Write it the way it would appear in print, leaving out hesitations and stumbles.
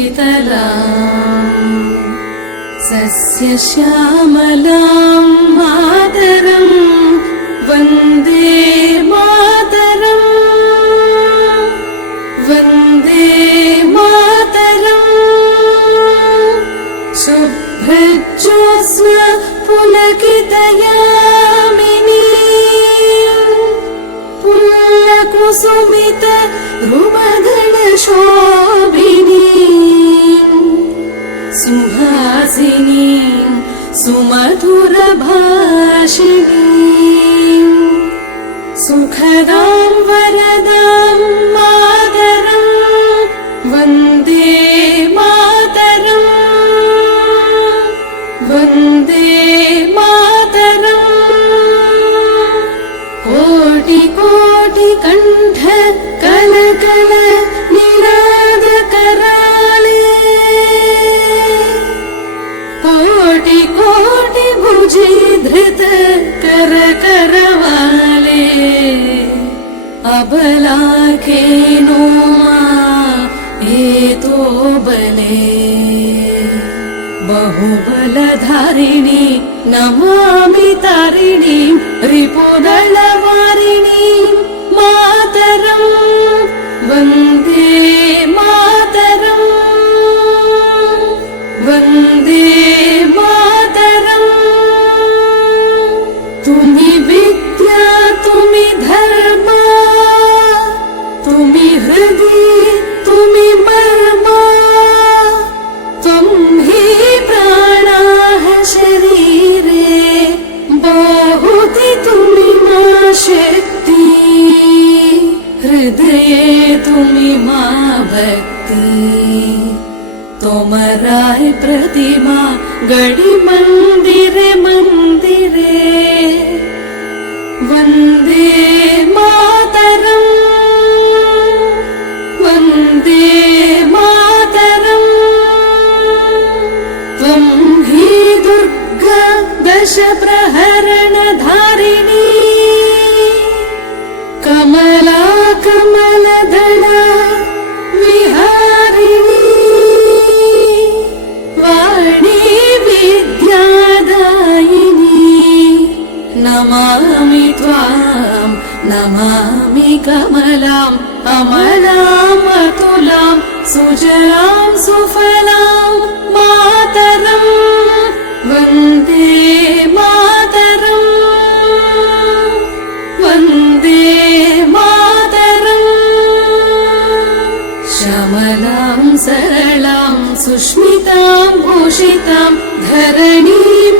शीतलाम् सस्यश्यामलाम् मातरम् वन्दे मातरम् वन्दे मातरम् शुभ्रज्योत्स्ना पुलकितयामिनी पुल्लकुसुमित रुमधन शोभिनी सुहासिनी सुमधुर भाषिणी सुखदां वरदां मातरं वन्दे मातरम् वन्दे मातरम् कोटि कोटि कण्ठ कलकल निनाद कराले कोटि कोटि भुजि धृत कर करवाले अबला खेनो एतो बले बहुबलधारिणी नमामि तारिणी रिपुदलवारिणी मातरम् वन्दे मातरम् वन्दे मातरम् तुमि विद्या तुमि धर्म तुमि हृदि तुमि मर्मा त्वं हि प्राणाः शरीरे बाहुति तुमि मा शक्ति हृदये तुमि मा भक्ति तोमराय प्रतिमा गढ़ि मंदिरे मंदिरे वन्दे मातरम् वन्दे मातरम् त्वं हि दुर्गा दश प्रहरण धारिणी कमला कमलदला विहारिणी वाणी विद्यादायिनी नमामि त्वां नमामि कमलाम् अमलाम् अतुलाम् सुजलाम् सुफलाम् मातरम् वन्दे मातरम् वन्दे मातरम् सरलां सुष्मितां भूषितां धरणीं